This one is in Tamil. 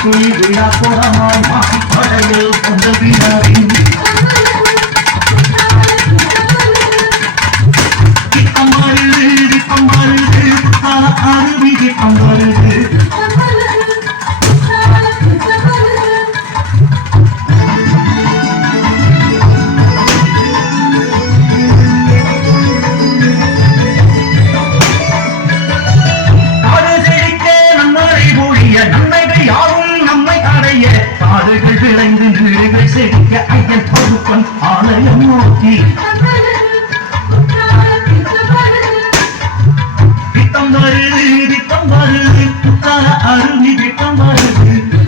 மன்னம் ஜோலிக்க நமக்குள் விழா போறமாய் மாசிப்படையில் கொண்ட வீணரின் ஐய ஐய தொழுப்பன் ஆலயம் நோக்கி. பித்தம் வருது பித்தம் வருது புத்தார அருவி பித்தம் வருது.